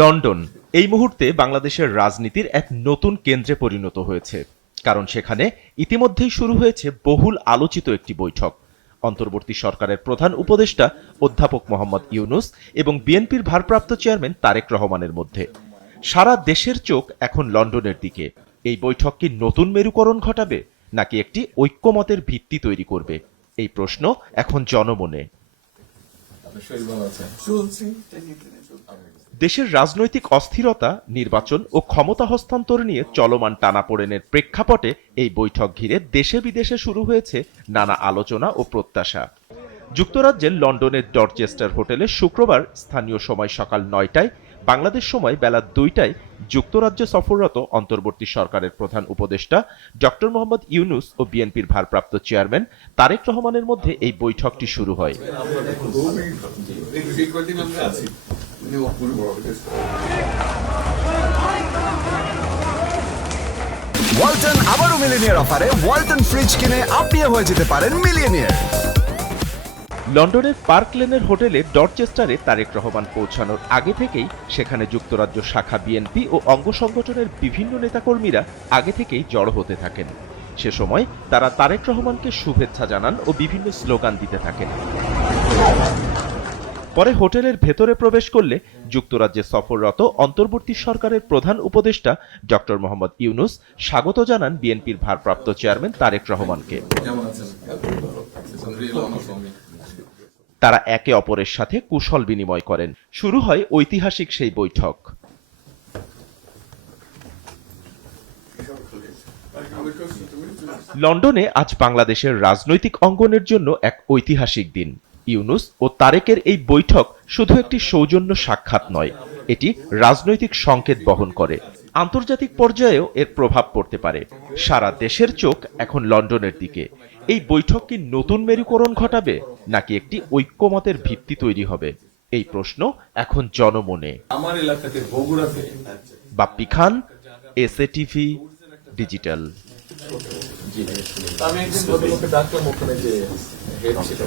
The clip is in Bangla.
লন্ডন এই মুহূর্তে বাংলাদেশের রাজনীতির এক নতুন কেন্দ্রে পরিণত হয়েছে, কারণ সেখানে ইতিমধ্যেই শুরু হয়েছে বহুল আলোচিত একটি বৈঠক। অন্তর্বর্তী সরকারের প্রধান উপদেষ্টা অধ্যাপক মোহাম্মদ ইউনূস এবং বিএনপির ভারপ্রাপ্ত চেয়ারম্যান তারেক রহমানের মধ্যে। সারা দেশের চোখ এখন লন্ডনের দিকে। এই বৈঠক কি নতুন মেরুকরণ ঘটাবে, নাকি একটি ঐক্যমতের ভিত্তি তৈরি করবে? এই প্রশ্ন এখন জনমনে। দেশের রাজনৈতিক অস্থিরতা, নির্বাচন ও ক্ষমতা হস্তান্তর নিয়ে চলমান টানাপোড়েনের প্রেক্ষাপটে এই বৈঠক ঘিরে দেশে বিদেশে শুরু হয়েছে নানা আলোচনা ও প্রত্যাশা। যুক্তরাজ্যের লন্ডনের ডরচেস্টার হোটেলে শুক্রবার স্থানীয় সময় সকাল ৯টায়, বাংলাদেশ সময় বেলা ২টায় যুক্তরাজ্য সফররত অন্তর্বর্তী সরকারের প্রধান উপদেষ্টা ডক্টর মোহাম্মদ ইউনূস ও বিএনপির ভারপ্রাপ্ত চেয়ারম্যান তারেক রহমানের মধ্যে এই বৈঠকটি শুরু হয়। ওয়ালটন আবারও মিলিয়নিয়ার অফারে ওয়ালটন ফ্রিজ কিনে আপনিও হয়ে যেতে পারেন মিলিয়নিয়ার। লন্ডনের পার্ক লেনের হোটেলে ডরচেস্টারে তারেক রহমান পৌঁছানোর আগে থেকেই সেখানে যুক্তরাজ্য শাখা বিএনপি ও অঙ্গ সংগঠনের বিভিন্ন নেতাকর্মীরা আগে থেকেই জড়ো হতে থাকেন। সে সময় তারা তারেক রহমানকে শুভেচ্ছা জানান ও বিভিন্ন স্লোগান দিতে থাকেন। পরে হোটেলের ভেতরে প্রবেশ করলে যুক্তরাজ্যে সফররত অন্তর্বর্তী সরকারের প্রধান উপদেষ্টা ডক্টর মোহাম্মদ ইউনূস স্বাগত জানান বিএনপির ভারপ্রাপ্ত চেয়ারম্যান তারেক রহমানকে। তারা একে অপরের সাথে কুশল বিনিময় করেন। শুরু হয় ঐতিহাসিক সেই বৈঠক। লন্ডনে আজ বাংলাদেশের রাজনৈতিক অঙ্গনের জন্য এক ঐতিহাসিক দিন। ইউনূস ও তারেকের এই বৈঠক শুধু একটি সৌজন্য সাক্ষাৎ নয়, এটি রাজনৈতিক সংকেত বহন করে। আন্তর্জাতিক পর্যায়েও এর প্রভাব পড়তে পারে। সারা দেশের চোখ এখন লন্ডনের দিকে। এই বৈঠক কি নতুন মেরুকরণ ঘটাবে, নাকি একটি ঐক্যমতের ভিত্তি তৈরি হবে? এই প্রশ্ন এখন জনমনে। আমার এলাকাতে বগুড়াতে বাপ্পি খান, এসএটিভি ডিজিটাল। আমি একদিন ভদ্রলোককে ডাকলাম, ওখানে যে হেড ছিল।